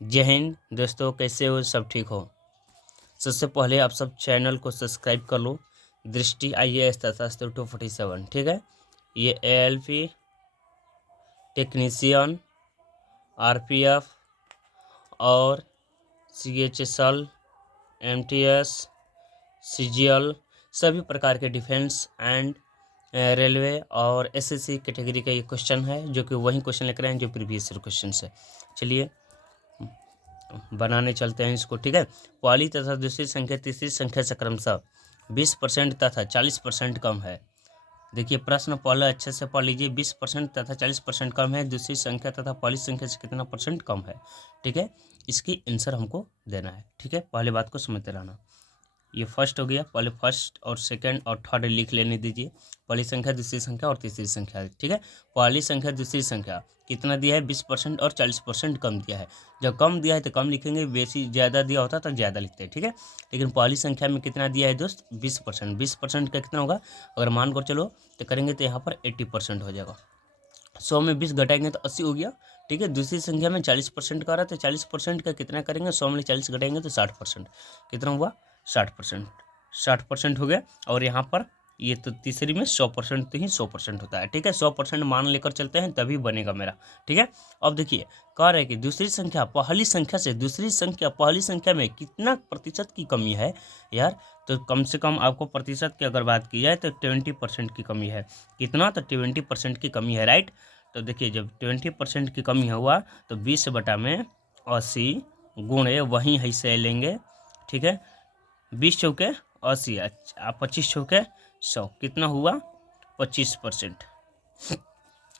जय हिंद दोस्तों, कैसे हो? सब ठीक हो? सबसे पहले आप सब चैनल को सब्सक्राइब कर लो। दृष्टि IAS तथा 247, ठीक है। ये ALP टेक्नीशियन, RPF और CHSL, MTS, CGL सभी प्रकार के डिफेंस एंड रेलवे और SSC कैटेगरी का ये क्वेश्चन है, जो कि वही क्वेश्चन लेकर आए हैं जो प्रीवियस ईयर क्वेश्चन है। चलिए बनाने चलते हैं इसको, ठीक है। पहली तथा दूसरी संख्या तीसरी संख्या से क्रमशः 20% तथा 40% कम है। देखिए प्रश्न पहले अच्छे से पढ़ लीजिए। 20% तथा 40% कम है, दूसरी संख्या तथा पहली संख्या से कितना परसेंट कम है, ठीक है। इसकी आंसर हमको देना है, ठीक है। पहले बात को समझते रहना। ये फर्स्ट हो गया, पहले फर्स्ट और सेकंड और थर्ड लिख लेने दीजिए। पहली संख्या, दूसरी संख्या और तीसरी संख्या, ठीक है। पहली संख्या दूसरी संख्या कितना दिया है? 20% और 40% कम दिया है। जब कम दिया है तो कम लिखेंगे, बेसी ज़्यादा दिया होता तो ज़्यादा लिखते हैं, ठीक है। लेकिन पहली संख्या में कितना दिया है दोस्त? 20%। 20% का कितना होगा? अगर मान कर चलो तो करेंगे तो यहाँ पर 80% हो जाएगा। 100 में 20 घटाएंगे तो 80 हो गया, ठीक है। दूसरी संख्या में 40% का रहा तो 40% का कितना करेंगे? 100 में 40 घटाएंगे तो 60%। कितना हुआ? 60%। 60% हो गया। और यहाँ पर ये तो तीसरी में 100% तो ही 100% होता है, ठीक है। 100% मान लेकर चलते हैं तभी बनेगा मेरा, ठीक है। अब देखिए कह रहे हैं कि दूसरी संख्या पहली संख्या से दूसरी संख्या पहली संख्या में कितना प्रतिशत की कमी है यार। तो कम से कम आपको प्रतिशत की अगर बात की जाए तो 20% की कमी है। कितना? तो 20% की कमी है, राइट। तो देखिए जब 20% की कमी हुआ तो 20/80 गुणे वहीं हिस्से लेंगे, ठीक है। 20 चौके 80, अच्छा 25 चौके 100, कितना हुआ? 25%।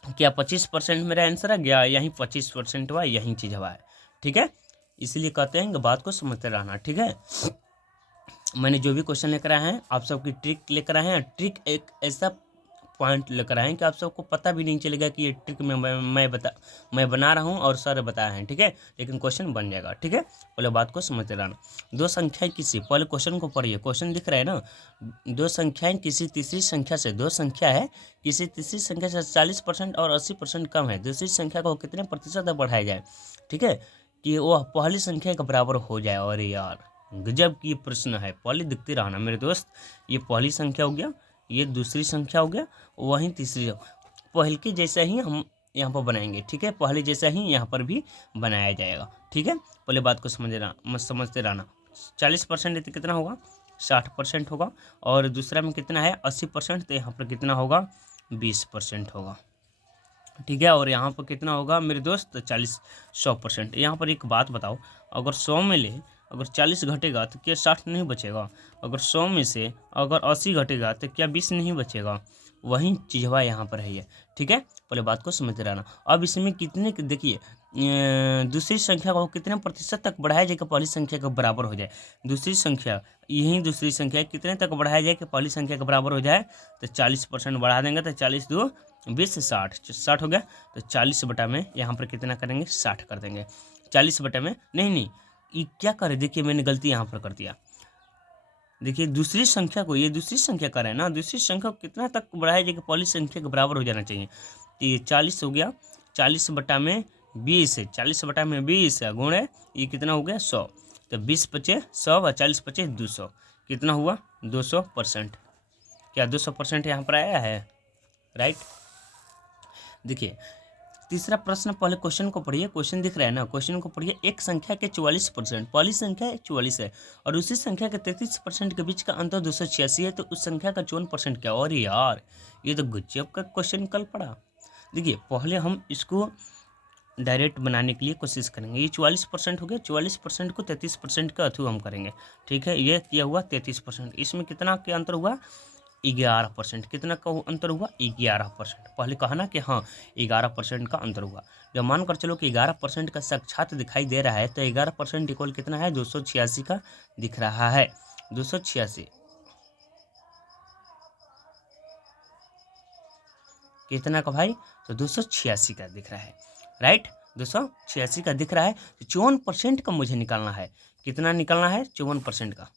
क्या 25% मेरा आंसर है गया? यहीं 25% हुआ, यही चीज़ हुआ है, ठीक है। इसलिए कहते हैं कि बात को समझते रहना, ठीक है। मैंने जो भी क्वेश्चन लेकर आए हैं आप सबकी ट्रिक लेकर आए हैं। ट्रिक एक ऐसा पॉइंट लेकर आए हैं कि आप सबको पता भी नहीं चलेगा कि ये ट्रिक मैं बना रहा हूँ और सर बताए हैं, ठीक है। लेकिन क्वेश्चन बन जाएगा, ठीक है। पहले बात को समझते रहना। दो संख्याएं किसी, पहले क्वेश्चन को पढ़िए, क्वेश्चन दिख रहा है ना। दो संख्याएं किसी तीसरी संख्या से, दो संख्या है किसी तीसरी संख्या से 40% और 80% कम है। दूसरी संख्या को कितने प्रतिशत तक बढ़ाया जाए, ठीक है, कि वह पहली संख्या के बराबर हो जाए। और यार गजब की प्रश्न है, पहले दिखते रहना मेरे दोस्त। ये पहली संख्या हो गया, ये दूसरी संख्या हो गया, वहीं तीसरी पहले की जैसा ही हम यहाँ पर बनाएंगे, ठीक है। पहले जैसा ही यहाँ पर भी बनाया जाएगा, ठीक है। पहले बात को समझते रहना। 40% तो कितना होगा? 60% होगा। और दूसरा में कितना है? 80%, तो यहाँ पर कितना होगा? 20% होगा, ठीक है। और यहाँ पर कितना होगा मेरे दोस्त? 100%। यहाँ पर एक बात बताओ, अगर 100 में ले अगर 40 घटेगा तो क्या 60 नहीं बचेगा? अगर 100 में से अगर 80 घटेगा तो क्या 20 नहीं बचेगा? वही चीज़वा यहाँ पर है ये, ठीक है। पहले बात को समझते रहना। अब इसमें कितने देखिए दूसरी संख्या को कितने प्रतिशत तक बढ़ाया जाए कि पहली संख्या के बराबर हो जाए। दूसरी संख्या, यही दूसरी संख्या कितने तक बढ़ाया जाए कि पहली संख्या के बराबर हो जाए? तो 40% बढ़ा देंगे तो 40 2 20 60 हो गया। तो 40 बटा में यहाँ पर कितना करेंगे? 60 कर देंगे। 40 बटा में नहीं, ये क्या करे, देखिए मैंने गलती यहाँ पर कर दिया। देखिए दूसरी संख्या को, ये दूसरी संख्या कर रहे हैं ना, दूसरी संख्या को कितना तक बढ़ाया जाए कि पहली संख्या के बराबर हो जाना चाहिए। तो ये 40 हो गया, 40 बटा में 20 है, 40 बटा में 20 है गुणे ये कितना हो गया? 100। तो 20 पचे 100 और 40 पचे 200, कितना हुआ? 200%। क्या 200% यहाँ पर आया है? राइट। देखिए तीसरा प्रश्न, पहले क्वेश्चन को पढ़िए, क्वेश्चन दिख रहा है ना, क्वेश्चन को पढ़िए। एक संख्या के 44%, पहली संख्या 44 है और उसी संख्या के 33% के बीच का अंतर 286 है, तो उस संख्या का 54% क्या? और यार ये तो गजब का क्वेश्चन कल पड़ा। देखिए पहले हम इसको डायरेक्ट बनाने के लिए कोशिश करेंगे। ये 44% हो गया, 44% को 33% का अथू हम करेंगे, ठीक है। ये किया हुआ 33%, इसमें कितना के अंतर हुआ? 11%। कितना का अंतर हुआ? 11%। पहले कहा ना कि हाँ 11% का अंतर हुआ। जब मान कर चलो कि 11% का साक्षात दिखाई दे रहा है तो 11% इक्वल कितना है? 286 का दिख रहा है। 286 कितना का भाई? तो 286 का दिख रहा है, राइट। 286 का दिख रहा है। 54% का मुझे निकालना है। कितना निकालना है? 54% का।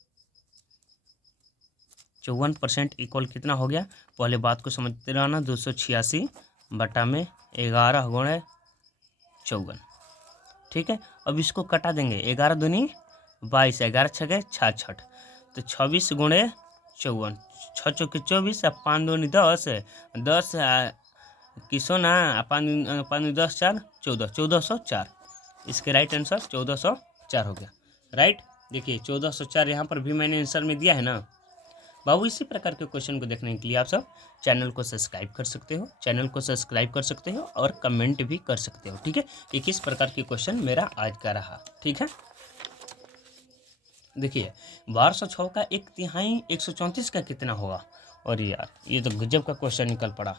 54% इक्वल कितना हो गया? पहले बात को समझते रहना। 286 बटा में 11 गुणे 54, ठीक है। अब इसको कटा देंगे, 11 दूनी 22, 11 छके 66, तो 26 गुणे 54, 6 चौके 24, 5 दूनी 10, 10 किसो ना 5 10 4 14, 1404। इसके राइट आंसर 1404 हो गया। राइट, देखिए 1404 यहाँ पर भी मैंने आंसर में दिया है ना बाबू। इसी प्रकार के क्वेश्चन को देखने के लिए आप सब चैनल को सब्सक्राइब कर सकते हो, और कमेंट भी कर सकते हो, ठीक है, कि किस प्रकार के क्वेश्चन मेरा आज का रहा। ठीक है, देखिए 1206 का 1/3 134 का कितना होगा। और यार ये तो गजब का क्वेश्चन निकल पड़ा।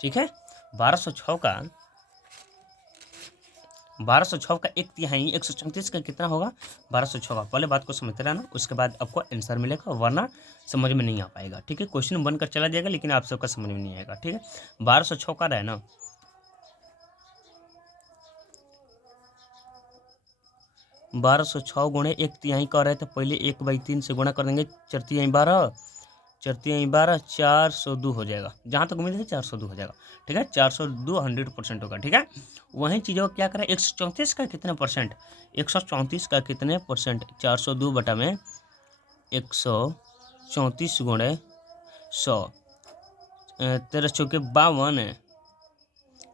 ठीक है, 1206 का 1/3 134 का कितना होगा। 1206 का पहले बात को समझते रहना, उसके बाद आपको आंसर मिलेगा, वरना समझ में नहीं आ पाएगा। ठीक है, क्वेश्चन बनकर चला जाएगा लेकिन आप सबका समझ में नहीं आएगा। ठीक है, 1206 का रहे ना, 1206 गुणे 1/3 का रहे तो पहले 1/3 से गुणा कर देंगे, 4×3 12, 4×3 12, 402 हो जाएगा। जहाँ तक उम्मीद है 402 हो जाएगा। ठीक है, 402 100% होगा। ठीक है, वहीं चीज़ों को क्या करें, 134 का कितने परसेंट, 134 का कितने परसेंट, 402 बटा में 134 गुणे 100, 13 चौके 52,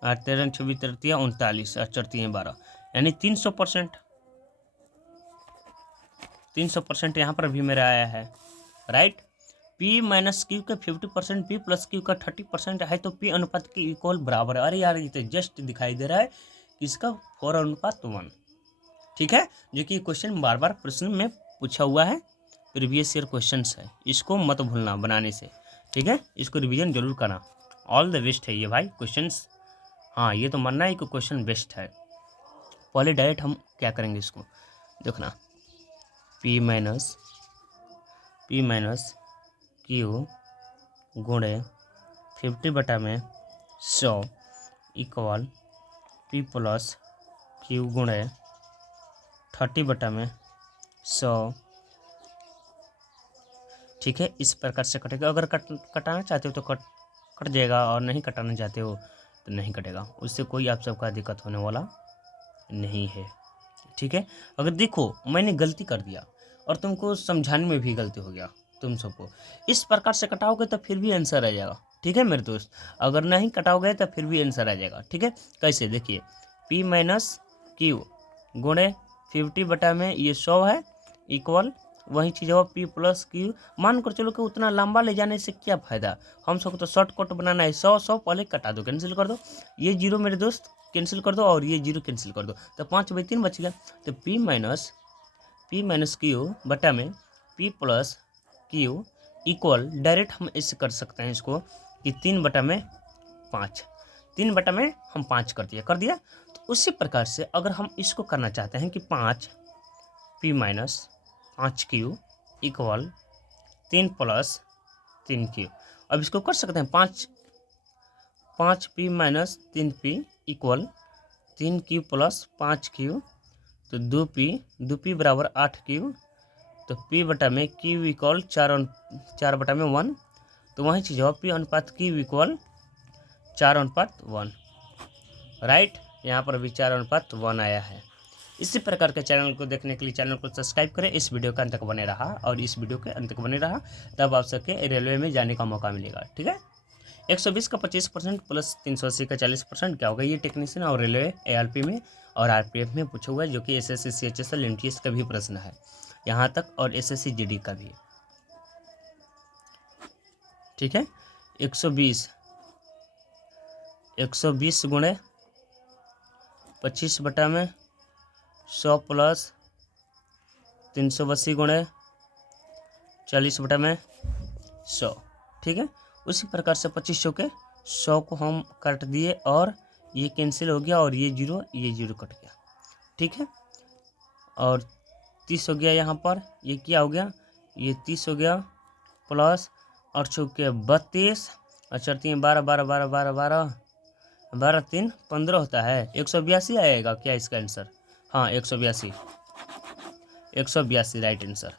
और 13 छब्बीस 39, और 4×3 12, यानी 300%। 300% यहाँ पर भी मेरा आया है। राइट, P माइनस क्यू का 50%, P प्लस क्यू का 30% है, तो P अनुपात के इक्वल बराबर है। अरे यार ये तो जस्ट दिखाई दे रहा है किसका, 4:1। ठीक है, जो कि क्वेश्चन बार बार प्रश्न में पूछा हुआ है, प्रीवियस ईयर क्वेश्चन है, इसको मत भूलना बनाने से। ठीक है, इसको रिवीजन जरूर करना। ऑल द बेस्ट है ये भाई क्वेश्चन। हाँ, ये तो मानना है कि क्वेश्चन बेस्ट है। पहले डायरेक्ट हम क्या करेंगे, इसको देखना, P माइनस क्यू गुणे 50 बटा में 100 इक्वल P प्लस क्यू गुणे 30 बटा में 100। ठीक है, इस प्रकार से कटेगा। अगर कटाना चाहते हो तो कट जाएगा, और नहीं कटाना चाहते हो तो नहीं कटेगा। उससे कोई आप सबका दिक्कत होने वाला नहीं है। ठीक है, अगर देखो मैंने गलती कर दिया और तुमको समझाने में भी गलती हो गया, तुम सबको इस प्रकार से कटाओगे तो फिर भी आंसर आ जाएगा। ठीक है मेरे दोस्त, अगर नहीं कटाओगे तो फिर भी आंसर आ जाएगा। ठीक है, कैसे, देखिए P माइनस क्यू गुणे 50 बटा में ये 100 है इक्वल, वही चीज़ हो P प्लस क्यू। मान कर चलो कि उतना लंबा ले जाने से क्या फ़ायदा, हम सबको तो शॉर्टकट बनाना है। 100 पहले कटा दो, कैंसिल कर दो, ये जीरो मेरे दोस्त कैंसिल कर दो, और ये जीरो कैंसिल कर दो, तो 5/3 बच गया। तो P माइनस क्यू बटा में P plus Q equal, direct हम ऐसे कर सकते हैं इसको कि 3 बटा में 5, 3 बटा में हम 5 कर दिया। तो उसी प्रकार से अगर हम इसको करना चाहते हैं कि 5 P minus 5 Q equal 3 plus 3 Q, अब इसको कर सकते हैं 5 P minus 3 P equal 3 Q plus 5 Q, तो 2P बराबर 8 क्यू, तो P बटा में क्यू इक्वल 4 बटा में 1, तो वही चीज़ हो P अनुपात क्यू इक्वल 4:1। राइट, यहाँ पर भी 4:1 आया है। इसी प्रकार के चैनल को देखने के लिए चैनल को सब्सक्राइब करें। इस वीडियो का अंत तक बने रहा, और इस वीडियो के अंत तक बने रहा, तब आप सबके रेलवे में जाने का मौका मिलेगा। ठीक है, 120 का 25% प्लस 380 का 40% क्या होगा, ये टेक्नीशियन और रेलवे ALP में और RPF में पूछा हुआ है, जो कि SSC CHSL MTS का भी प्रश्न है यहाँ तक, और SSC GD का भी। ठीक है, 120 गुणे 25 बटा में 100 प्लस 380 गुणे 40 बटा में 100। ठीक है, उसी प्रकार से 2500 के 100 को हम काट दिए, और ये कैंसिल हो गया, और ये जीरो कट गया। ठीक है, और 30 हो गया यहाँ पर, ये क्या हो गया, ये 30 हो गया, प्लस 8 चौके 32, और 4×3 12, 12 12 12 12 12 3 15 होता है। 182 आएगा क्या इसका आंसर, हाँ 182 राइट आंसर।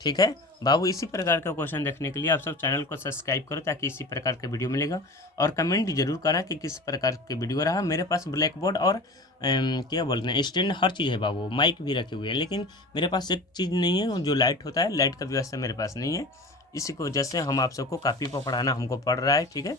ठीक है, बाबू इसी प्रकार का क्वेश्चन देखने के लिए आप सब चैनल को सब्सक्राइब करो ताकि इसी प्रकार का वीडियो मिलेगा। और कमेंट जरूर करना कि किस प्रकार के वीडियो रहा। मेरे पास ब्लैक बोर्ड और क्या बोलते हैं स्टैंड हर चीज़ है बाबू, माइक भी रखे हुए हैं, लेकिन मेरे पास एक चीज़ नहीं है जो लाइट होता है, लाइट का व्यवस्था मेरे पास नहीं है। इसी की वजह से हम आप सबको कापी पर पढ़ाना हमको पड़ रहा है, ठीक है।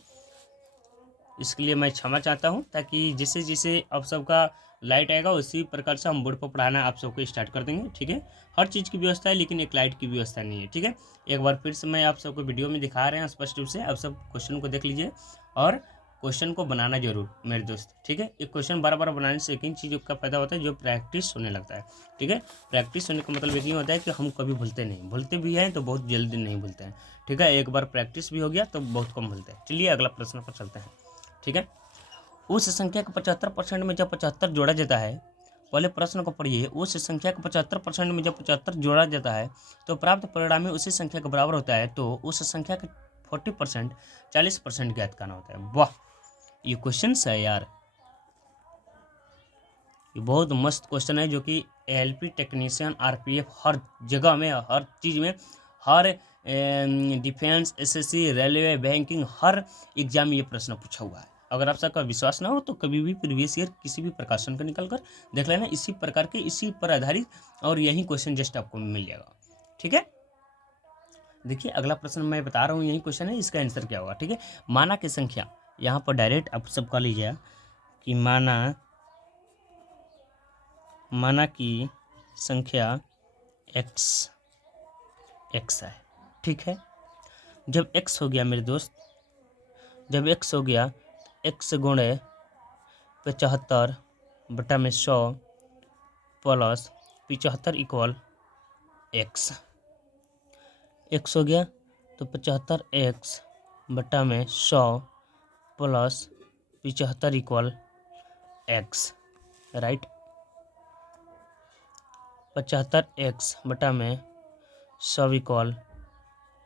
इसके लिए मैं क्षमा चाहता हूँ, ताकि जिसे जिसे आप सबका लाइट आएगा उसी प्रकार से हम बोर्ड पर पढ़ाना आप सबको स्टार्ट कर देंगे, ठीक है। हर चीज़ की व्यवस्था है लेकिन एक लाइट की व्यवस्था नहीं है, ठीक है। एक बार फिर से मैं आप सबको वीडियो में दिखा रहे हैं स्पष्ट रूप से, आप सब क्वेश्चन को देख लीजिए और क्वेश्चन को बनाना जरूर मेरे दोस्त, ठीक है। एक क्वेश्चन बार बार बनाने से एक ही चीज़ का पैदा होता है जो प्रैक्टिस होने लगता है, ठीक है। प्रैक्टिस होने का मतलब यही होता है कि हम कभी भूलते नहीं, भूलते भी हैं तो बहुत जल्दी नहीं भूलते हैं, ठीक है। एक बार प्रैक्टिस भी हो गया तो बहुत कम भूलते हैं। चलिए अगला प्रश्न पर चलते हैं, ठीक है। उस संख्या का 75% में जब 75 जोड़ा जाता है, पहले प्रश्न को पढ़िए। उस संख्या का 75% में जब 75 जोड़ा जाता है तो प्राप्त परिणामी उसी संख्या के बराबर होता है, तो उस संख्या का 40% 40% ज्ञात करना होता है। वाह, ये क्वेश्चन है यार, ये बहुत मस्त क्वेश्चन है जो कि एएलपी टेक्नीशियन, आरपीएफ, हर जगह में, हर चीज़ में, हर डिफेंस, एसएससी, रेलवे, बैंकिंग, हर एग्जाम में ये प्रश्न पूछा हुआ है। अगर आप सबका विश्वास ना हो तो कभी भी प्रीवियस ईयर किसी भी प्रकाशन का निकल कर देख लेना, इसी प्रकार के, इसी पर आधारित और यही क्वेश्चन जस्ट आपको मिल जाएगा, ठीक है। देखिए अगला प्रश्न मैं बता रहा हूँ, यही क्वेश्चन है, इसका आंसर क्या होगा, ठीक है। माना की संख्या, यहाँ पर डायरेक्ट आप सब कर लीजिए कि माना की संख्या x है, ठीक है। जब x हो गया मेरे दोस्त, जब x हो गया, x गुणे 75/100 प्लस 75 इक्वल x। x हो गया तो 75x/100 plus 75 equal x, right. 75x/100 equal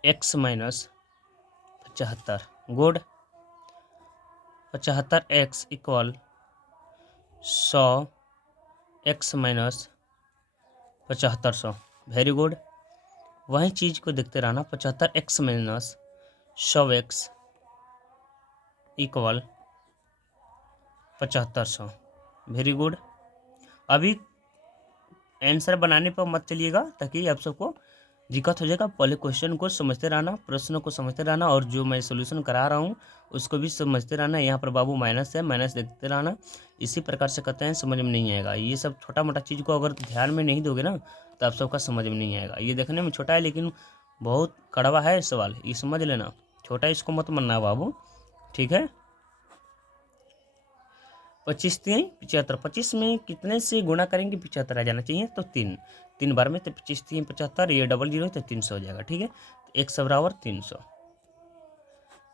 x minus 75, good. 75x equal 100 x minus 7500, very good. वही चीज़ को देखते रहना, 75x minus 100x equal 7500, very good. अभी आंसर बनाने पर मत चलिएगा ताकि आप सबको दिक्कत हो जाएगा। पहले क्वेश्चन को समझते रहना, प्रश्न को समझते रहना, और जो मैं सोल्यूशन करा रहा हूँ उसको भी समझते रहना। यहाँ पर बाबू माइनस है, माइनस देखते रहना, इसी प्रकार से करते हैं, समझ में नहीं आएगा। ये सब छोटा मोटा चीज़ को अगर ध्यान में नहीं दोगे ना तो आप सबका समझ में नहीं आएगा। ये देखने में छोटा है लेकिन बहुत कड़वा है सवाल, ये समझ लेना। छोटा इसको मत मानना बाबू, ठीक है। 25 3 75, 25 में कितने से गुणा करेंगे 75 आ जाना चाहिए, तो 3 बार में, तो 25 3 75, ये डबल 0 तो 300 हो जाएगा, ठीक है। तो 100 बराबर 300।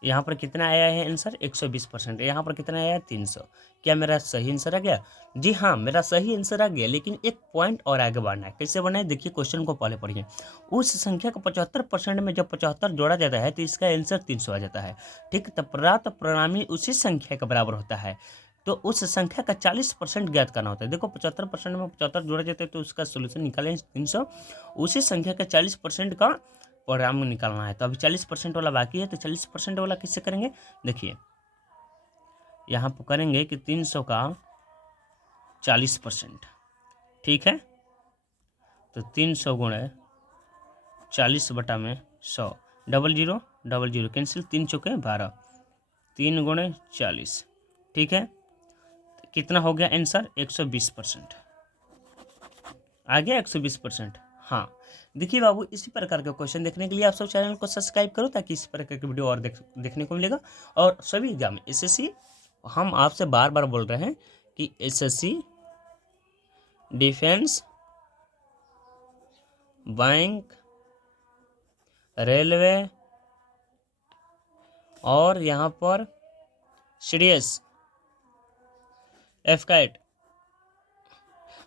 यहाँ पर कितना आया है आंसर, 120%। यहाँ पर कितना आया है 300। क्या मेरा सही आंसर आ गया? जी हाँ, मेरा सही आंसर आ गया, लेकिन एक पॉइंट और आगे बढ़ना है। कैसे बढ़ना है देखिए, क्वेश्चन को पहले पढ़िए। उस संख्या को 75% में जब 75 जोड़ा जाता है तो इसका आंसर 300 आ जाता है, ठीक। तब प्राप्त परिणामी उसी संख्या के बराबर होता है, तो उस संख्या का 40% ज्ञात करना होता है। देखो 75% में 75 जोड़ा जाता है तो उसका सोल्यूशन निकालें 300, उसी संख्या का 40% का परिणाम निकालना है। तो अभी 40% वाला बाकी है, तो 40% वाला किससे करेंगे, देखिए यहाँ पर करेंगे कि 300 का 40%, ठीक है। तो 300 गुणे 40/100, डबल जीरो कैंसिल, 3 चौके 12, 3 गुणे 40, ठीक है। कितना हो गया आंसर, 120%। आ गया 120%, हाँ। देखिए बाबू, इसी प्रकार के क्वेश्चन देखने के लिए आप सब चैनल को सब्सक्राइब करो ताकि इस प्रकार के वीडियो और देखने को मिलेगा। और सभी एग्जाम में एसएससी, हम आपसे बार बार बोल रहे हैं कि एसएससी, डिफेंस, बैंक, रेलवे और यहाँ पर सीडीएस, एफकैट,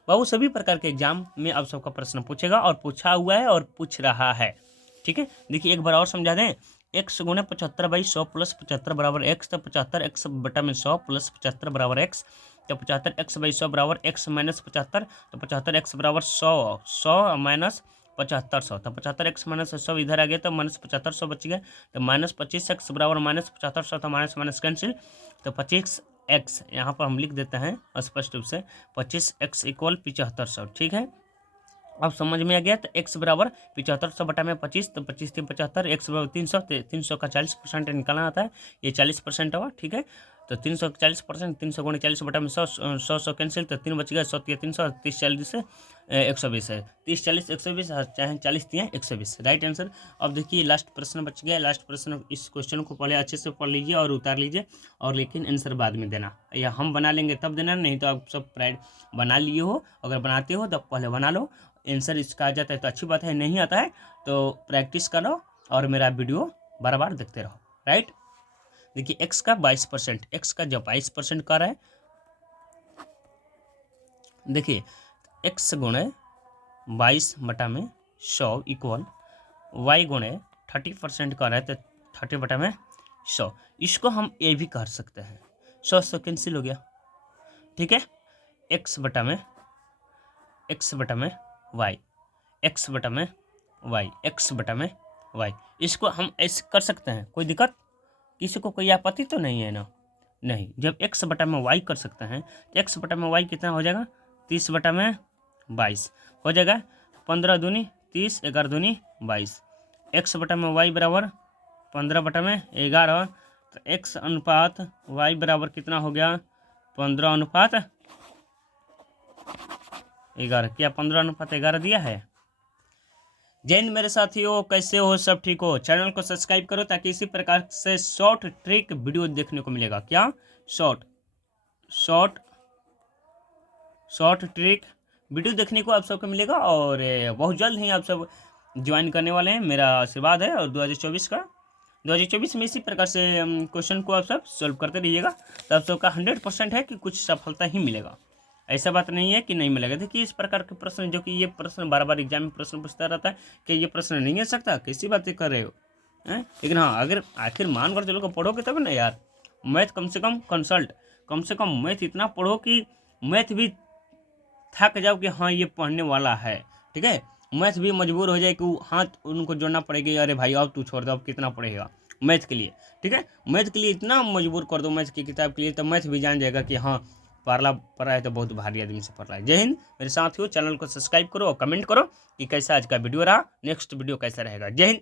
बाबू सभी प्रकार के एग्जाम में आप सबका प्रश्न पूछेगा और पूछा हुआ है और पूछ रहा है, ठीक है। देखिए एक बार और समझा दें, x गुणे 75/100 प्लस 75 बराबर x, तो 75x/100 प्लस 75 बराबर x, तो 75x/100 बराबर x माइनस 75, तो 75x बराबर 100 माइनस 7500, तो 75x माइनस 100 इधर आ गया तो माइनस 7500 बच गया, तो माइनस 25x बराबर माइनस 7500, तो माइनस माइनस कैंसिल, तो 25x यहाँ पर हम लिख देते हैं स्पष्ट रूप से 25x इक्वल 7500। ठीक है, अब समझ में आ गया। तो x बराबर 7500 बटा में 25, तो 25 3 75, x बराबर 300, तो 300 का 40% निकालना आता है, ये 40% होगा। ठीक है, तो 300 का 40%, 300 गुणे 40 बटा में 100, 100 कैंसिल, तो 3 बच गया, 100 300, 30 40 से 120 है, 30 40 120, चाहे 40 3 120, राइट आंसर। अब देखिए लास्ट प्रश्न बच गया। लास्ट प्रश्न, इस क्वेश्चन को पहले अच्छे से पढ़ लीजिए और उतार लीजिए, और लेकिन आंसर बाद में देना, या हम बना लेंगे तब देना, नहीं तो आप सब प्राइड बना लिए हो, अगर बनाते हो तो पहले बना लो। आंसर इसका आ जाता है तो अच्छी बात है, नहीं आता है तो प्रैक्टिस करो और मेरा वीडियो बार बार देखते रहो, राइट। देखिए x का 22%, x का जब 22% का रहा है, देखिए x गुणे 22 बटा में 100 इक्वल y गुणे 30% का रहा है, तो 30 बटा में 100, इसको हम ए भी कर सकते हैं, 100 कैंसिल हो गया। ठीक है, x बटा में y, x बटा में y, x बटा में y, इसको हम ऐसे कर सकते हैं, कोई दिक्कत, किसी को कोई आपत्ति तो नहीं है ना? नहीं, जब x बटा में y कर सकते हैं तो x बटा में y कितना हो जाएगा, 30 बटा में 22 हो जाएगा, 15 दूनी 30, 11 दूनी 22, x बटा में y बराबर 15 बटा में 11, तो x अनुपात y बराबर कितना हो गया, 15 अनुपात 11, क्या 15 अनुपात 11 दिया है? जय हिंद मेरे साथियों, कैसे हो, सब ठीक हो? चैनल को सब्सक्राइब करो ताकि इसी प्रकार से शॉर्ट ट्रिक वीडियो देखने को मिलेगा। क्या शॉर्ट ट्रिक वीडियो देखने को आप सबको मिलेगा, और बहुत जल्द ही आप सब ज्वाइन करने वाले हैं, मेरा आशीर्वाद है। और 2024 में इसी प्रकार से क्वेश्चन को आप सब सॉल्व करते रहिएगा, तो आप सबका 100% है कि कुछ सफलता ही मिलेगा, ऐसा बात नहीं है कि नहीं मिलेगा। देखिए इस प्रकार के प्रश्न, जो कि ये प्रश्न बार बार एग्जाम में प्रश्न पूछता रहता है कि ये प्रश्न नहीं आ सकता, कैसी बातें कर रहे हो हैं? लेकिन हाँ, अगर आखिर मान कर चलो पढ़ोगे तब ना यार, मैथ कम से कम मैथ इतना पढ़ो कि मैथ भी थक जाओ कि हाँ ये पढ़ने वाला है। ठीक है, मैथ भी मजबूर हो जाए कि हाथ उनको जोड़ना पड़ेगा, अरे भाई अब तू छोड़ दो, अब कितना पढ़ेगा मैथ के लिए। ठीक है, मैथ के लिए इतना मजबूर कर दो मैथ की किताब के लिए, तो मैथ भी जान जाएगा कि हाँ पढ़ रहा है तो बहुत भारी आदमी से पढ़ रहा है। जय हिंद मेरे साथियों, चैनल को सब्सक्राइब करो और कमेंट करो कि कैसा आज का वीडियो रहा, नेक्स्ट वीडियो कैसा रहेगा। जय हिंद।